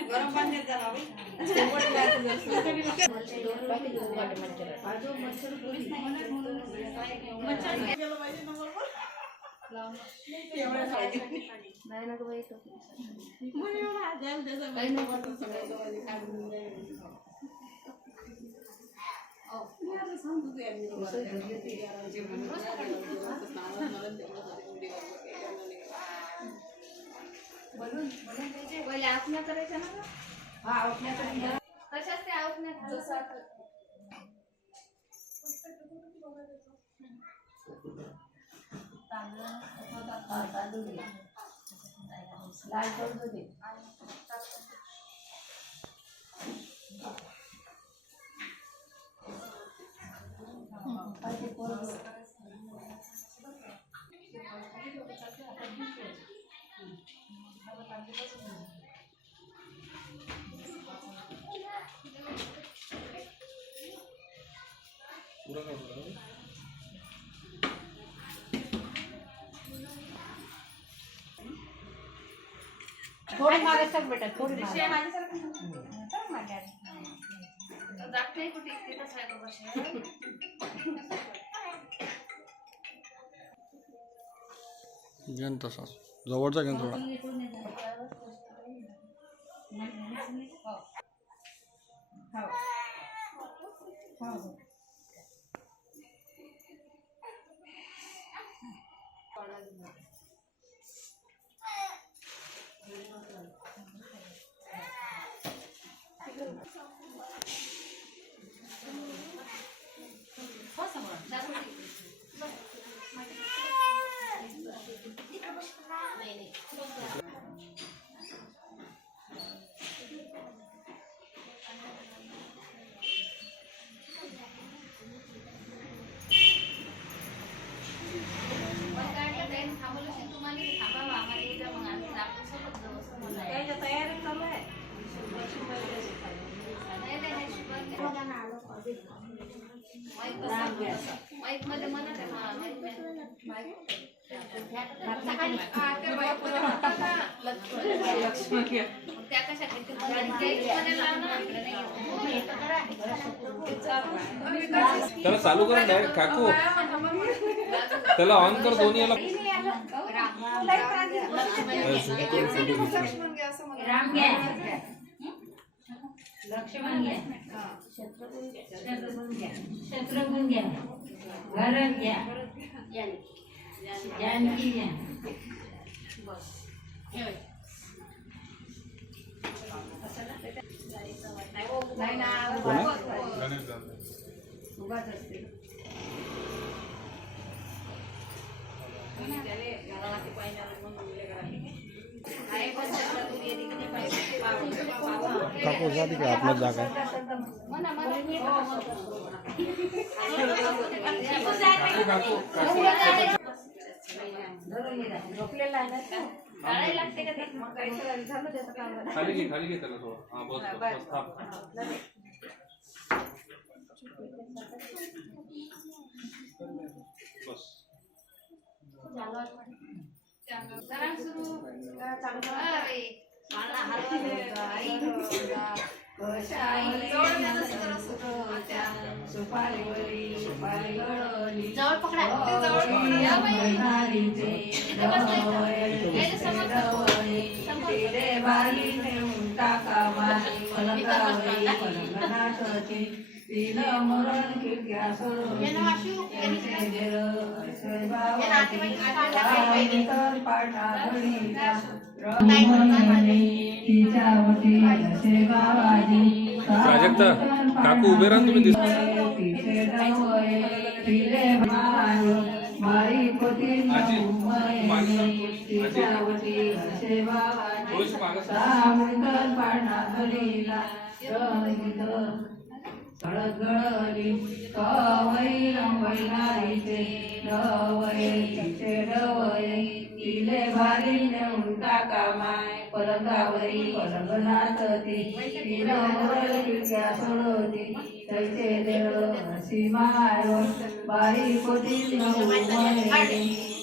गरम पाणी झाला नाही ना बाई तो पहिले आपल्या करायचं ना. हा आपल्या कशाच ते आवडण्यात जसं तांदूळ लाल करू दे. थोडी मागे सर बेटा थोडी मागे माझ्या जात नाही कुठे तिथं सायको कशी घेन तसा जवळचा घेन थोडा माईक मध्ये म्हणत त्या कशा त्याला चालू करा डायरेक्ट काकू त्याला ऑन कर दोन्ही याला लक्ष्मण घ्या शत्रुघ्न घ्या भरत घ्या जानकी घ्या नाही ना उगाच असते काकू जाती का आपल्या जागा खाली घे त्याला थोडं. हा बस बस जवळ पकडा प्राजक्ता काकू उभे राहा तुम्ही गळगळली कवई अंबळीचे डवईचे डवई तिले भारी नेऊन टाका माय पलंगावरी पलंगनात ती तिच्या सोडती तैसे देव अशी माय बाई कोटी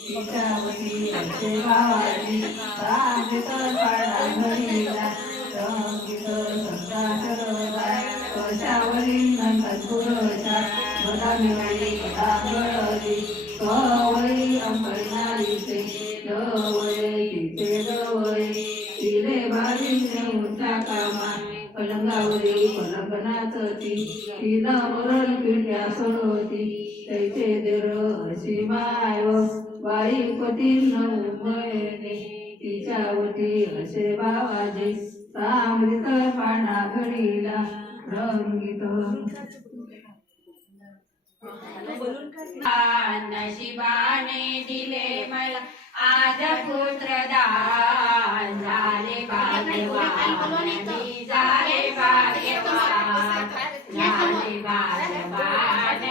तिच्यावरी असे गावाची सांगित पाडा घरीला संगीत संताचरला कशावरी नंतर पुरशा बदामिवाडी बदागळली कवई अंबळीचे डवई तिचे डवई तिले भारी नेऊन टाका माय पलंगावरी पलंगनात ती तिनं वरण पिढ्या सोडवती तैसे देर अशी माय बाई पती नवमयने तिच्यावटी असे बाबाजी सामृत पाना घडीला रंगीत नशिबाने दिले मला आज पुत्रदान झाले भाग्यवान झाले भाग्यवान झाले भाग्यवान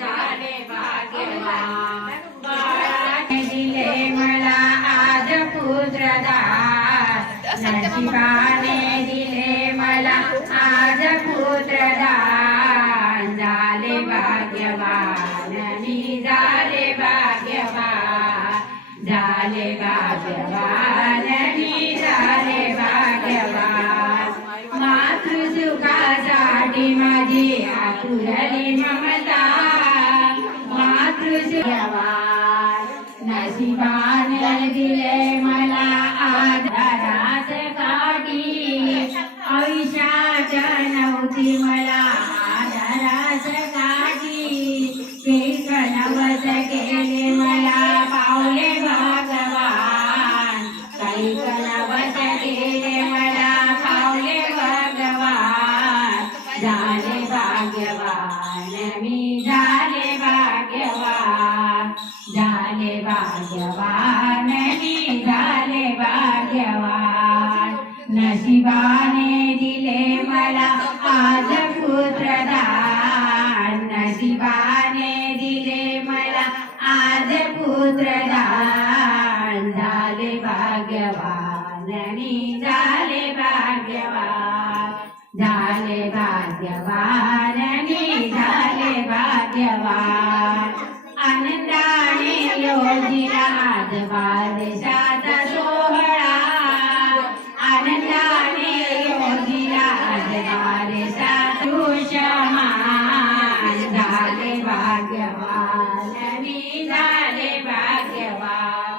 झाले भाग्यवान बाळाने दिले मला आज पुत्रदान नशिबाने दिले मला आज पुत्रदान झाले भाग्यवान मी झाले भाग्यवान झाले भाग्यवान मी झाले भाग्यवान मातृसुखासाठी माझी आकुरली ममता मातृसुखावान नशिबाने दिले मला आधारास काठी आयुष्याच्या नव्हती मला आधारास काठी एक नवस केले मला पावले भगवान काही नवस केले मला पावले भगवान झाले भाग्यवान मी झाले भाग्यवान झाले भाग्यवान मी झाले भाग्यवान नशिबाने दिले मला आज पुत्रदान नशिबाने दिले मला आज पुत्रदान झाले भाग्यवान मी झाले भाग्यवान झाले भाग्यवान मी झाले भाग्यवान आनंदाने योजिला आज बारशाचा सोहळा आनंदाने योजिला आज बारशाचा सुषमान झाले भाग्यवान मी झाले भाग्यवान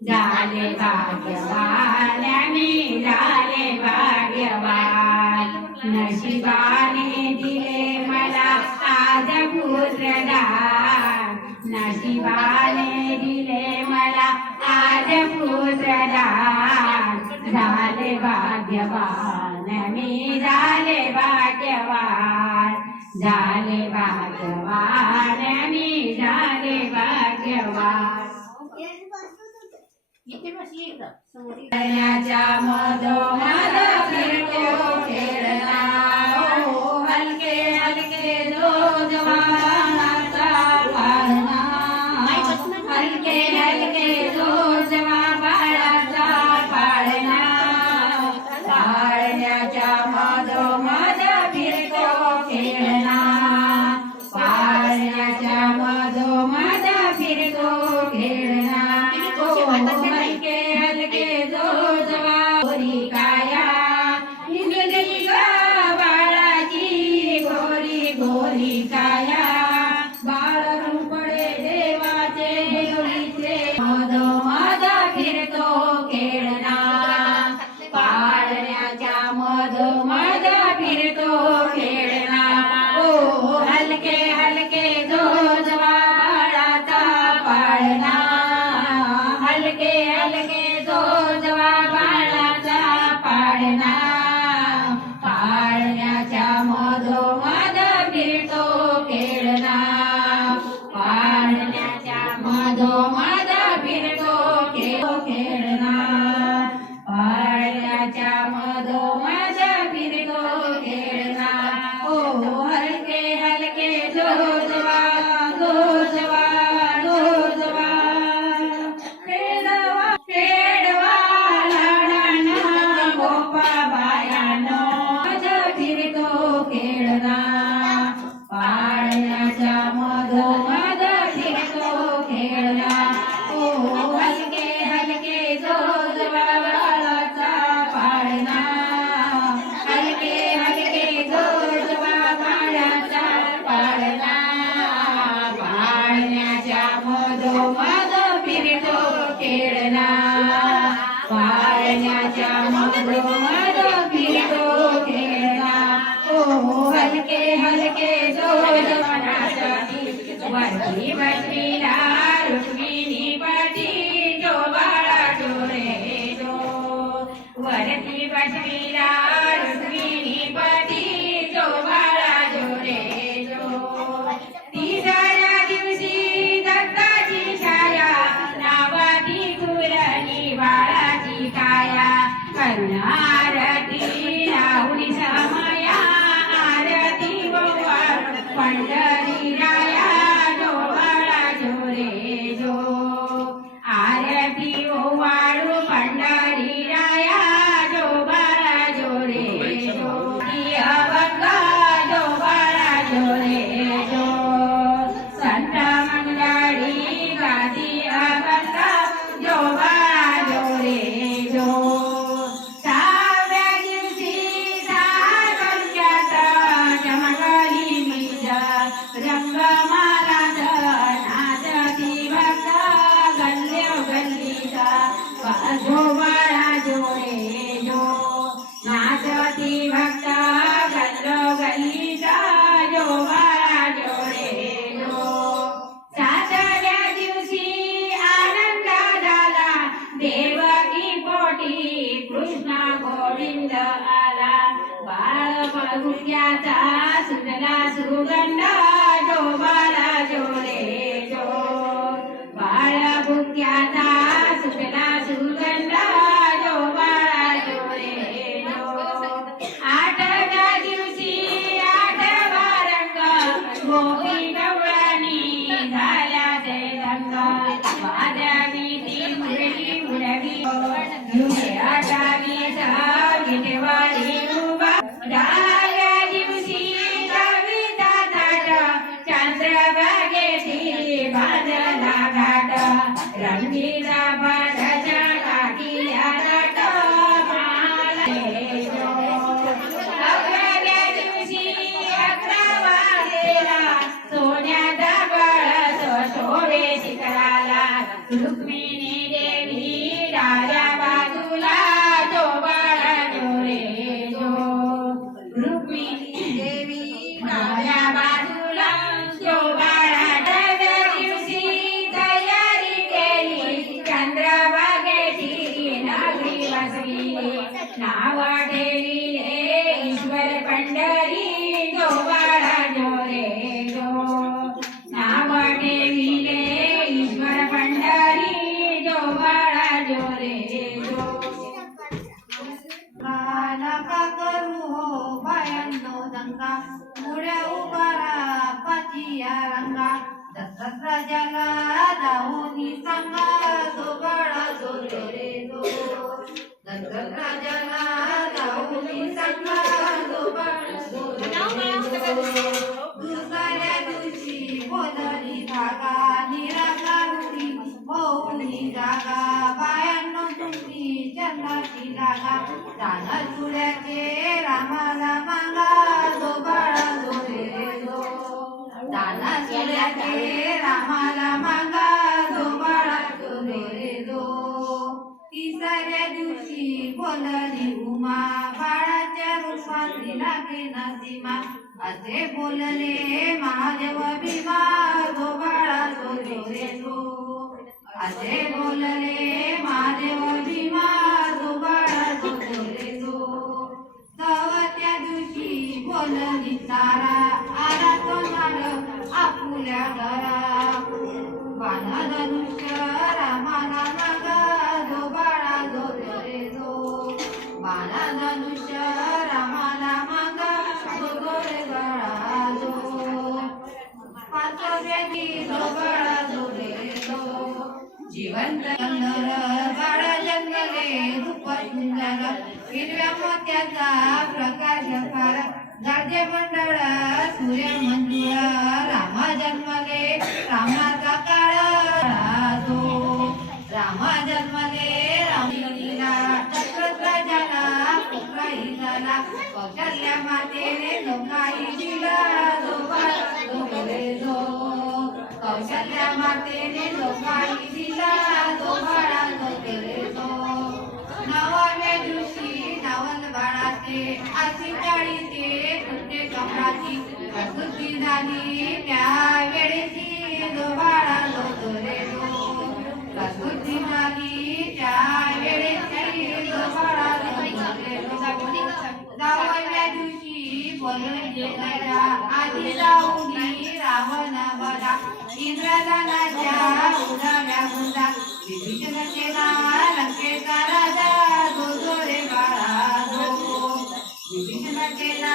झाले भाग्यवान मी झाले भाग्यवान नशिबाने दिले मला आज पुत्रदान नशिबाने दिले मला आज पुत्रदान झाले भाग्यवान मी झाले भाग्यवान झाले भाग्यवान मी झाले भाग्यवान करण्याच्या मधोमध फिरतो खेळता ओ हलके हलके जोजवानाचा पाळणा हलके हलके जोजवा बाळाचा पाळणा पाळण्याच्या मधोमध फिरतो खेळणा पाळण्याच्या मधोमध फिरतो खेळणा हलके हलके जोजवा पाळण्याच्या मधोमध फिरतो खेळता ओ हलके हलके जो जवानासाठी वरती बसविला रुक्मिणी पाठी जो बाळा जो रे जो वरती बसविला रुक्मिणी पाठी जो बाळा जो रे जो तिसऱ्या दिवशी दत्ताची छाया नावाची कुरली बाळाची काया करुण आरती राहुली समया आरती ओवाळ पंढरी राया जो बाळा जो रे जो आरती ओवाळू पंढरी राया जो बाळा जो रे जो अभंग जो बाळा जो रे जो संत मंडळी गादी अभंग जो बाळा जो रे जो सहाव्या दिवशी सारख्यात चमकली मीज रंगमालात नाचती भक्त गल्ल्यो गल्लीचा जो बाळा जो रे जो नाचती भक्त गल्लो गल्लीचा जो बाळा जो रे जो सातव्या दिवशी आनंद झाला देवकी पोटी कृष्ण गोविंद आला बाळ बळगुट्याचा सुजला सुगंध जो बाळा जो रे जो बाळ बुक्याचा सुजला सुगंध जो बाळा जो रे जो आठव्या दिवशी आठवा रंग गोपी गवळणी झाल्या ते रंग वाजवी ती मुरली मुरली युगे आठावी विठवारी उभा दहाव्या दिवशी दहावीचा थाट चंद्रभागेची बाजला घाट रंगीला बाजाच्या काठीला नाट माला रे जो अकराव्या दिवशी 11 वाजेला सोन्याचा कळस शोभे शिखराला रुक्मिणी देवी डाव्या बाजूला जो बाळा जो रे जो रुक्मिणी देवी डाव्या बाजूला जो बाळा डाव्या दिवशी तयारी केली चंद्रभागेची नागरी बसविली नाव ठेविले ईश्वर पंढरी जो बाळा जो रे जो नाव ठेविले ईश्वर पंढरी जो बाळा जो रे जो नका करू हो बायांनो दंगा मुड्या उभारा पाचिया रंगा दत्त राजाला जाऊनी सांगा जो बाळा जो रे जो दत्त राजाला जाऊनी सांगा जो बाळा जो रे जो दुसऱ्या दिवशी बोलली धागा निराकारुणी होऊनी जागा बायांनो तुमची जन्माची लागा दाना चुड्याचे रामाला मागा जो बाळा जो रे जो दाना चुड्याचे रामाला मागा जो बाळा जो रे जो तिसऱ्या दिवशी बोलली उमा बाळाच्या रूपाची लागे ना सीमा असे बोलले महादेव भीमा जो बाळा जो रे जो असे बोलले महादेव भीमा जो बाळा जो रे जो चौथ्या दिवशी बोलली तारा आला तो नार आपुल्या घरा बाण धनुष्य रामाला मागा जो बाळा जो रे जो बाण धनुष्य रामाला मागा जो रे बाळा जो पाचव्या दिवशी जो बाळा जो रे जो जिवंत बाळा जन्मले रूप सुंदर हिरव्या मोत्याचा प्रकाश फार गाजे मंडळ सूर्य मंजुळ रामा जन्मले रामाचा काळ तो रामा जन्मले रामलीला चक्रध्वजाला पुत्राही झाला कौशल्या मातेने लोकाई दिला जो बाळा जो रे जो कौशल्या मातेने लोकाई दिला जो बाळा जो रे जो नवा अशी चाळीचे प्रत्येक कपडाची प्रकृती झाली त्या वेळेची बाळा रे प्रकृती झाली त्या वेळेची बाळा दहाव्या दिवशी बोलवल्या आधी जाऊनी रावण बरा इंद्रधनाच्या उडाव्या गुंजा विभीषण केला लंकेचा राजा जो रे बाळा जो विभीषण केला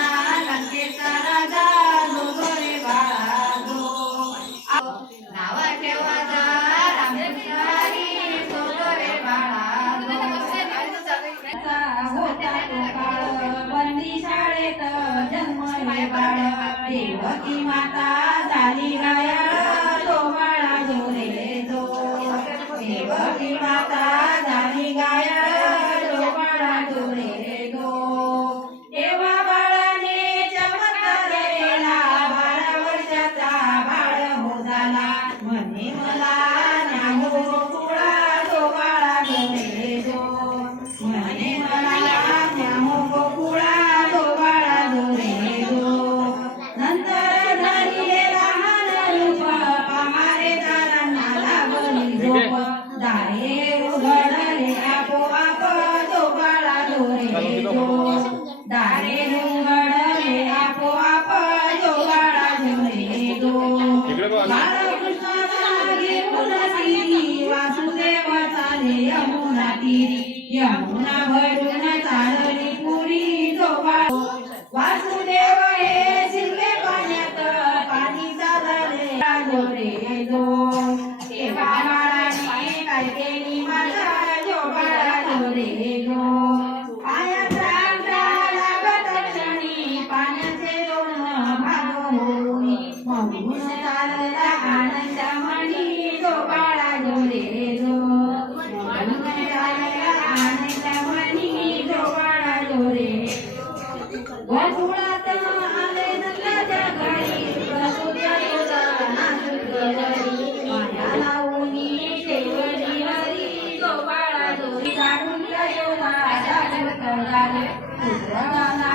लंकेचा राजा जो रे बाळा जो नाव ठेवाचा रामकृष्ण हरी जो रे बाळा होता तो काळ बंदी शाळेत जन्मले बाळ देवकी माता झाली गायाळ तो बाळा जो रे जो देवकी माता झाली गायाळ तो बाळा जो रे जो तेव्हा बाळाने चमत्कार केला 12 वर्षाचा बाळ हो झाला म्हणे मला न्याहो गोकुळा तो बाळा जो रे जो म्हणे मला न्याहो गोकुळा तो बाळा जो रे जो नंतर धरिले लहान रूप पहारे दारांना लागली झोप दारे उघडले आपोआप तो बाळा जो रे जो दारे उघडले आपोआप तो बाळा जो रे जो इकडे बघ. बाळकृष्णाला घेऊन सिरी वासुदेव चाले यमुना तीरी यमुना भरून चालली पुरी जो बाळ वासुदेव हे शिरले पाण्यात पाणी चालले जो रे जो तेव्हा बाळाने काय केली माझा जो बाळा जो रे जो पायाचा अंगठा लागत क्षणी पाण्याचे दोन भाग होई म्हणून चालला आनंद मणी जो बाळा जो रे जो म्हणून चालला आनंद मणी जो बाळा जो रे गोकुळात आले नंदाच्या घरी प्रसूती होता नाचुकी हरी माया लावूनी ठेवली हरी जो बाळा जो रे काढून यशोदा जागृत झाले पुत्र झाला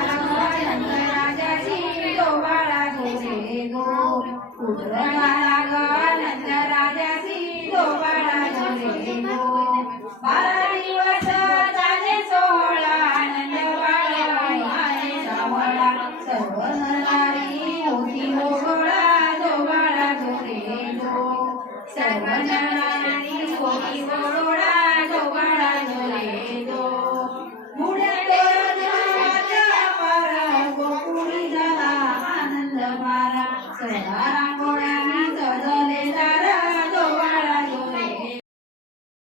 राजाची जो बाळा जो रे जो पुत्र झाला नंद राजाची जो बाळा जो रे जो 12 दिवस झाले सोहळा आनंद बाळ मायेचा वळा सर्व नारी होती हो गोळा जो बाळा जो रे जो सर्व नारी होती हो गोळा जो बाळा जो रे जो पुढे गोकुळी झाला आनंद बारा सदा रांगोळ्या